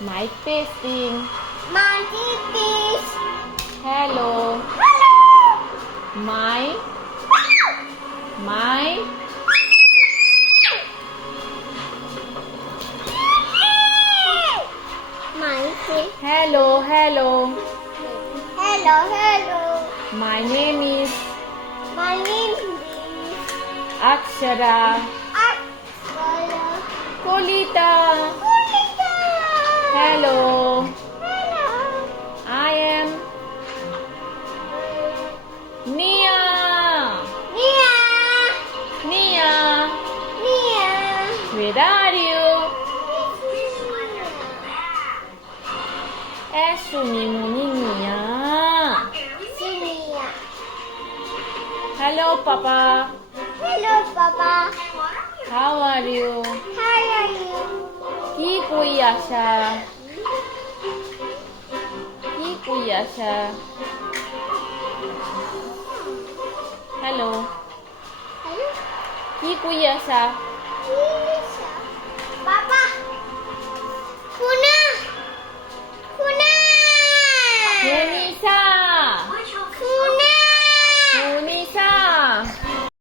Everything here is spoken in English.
Mic testing. Monkey fish. Hello. Hello. My. Monkey. Hello. Hello, hello. My name is My name is Akshara. Akshara. Kolita. Kulita. Hello. Hello. I am Nia. Nia. Nia. Nia. Where are you? Sumi Muni Nia. Nia. Hello, Papa. Hello, Papa. How are you? How are you? কি কই আশা? কি কই আশা? Hello. Hello. কি কই আশা? Papa. Pune.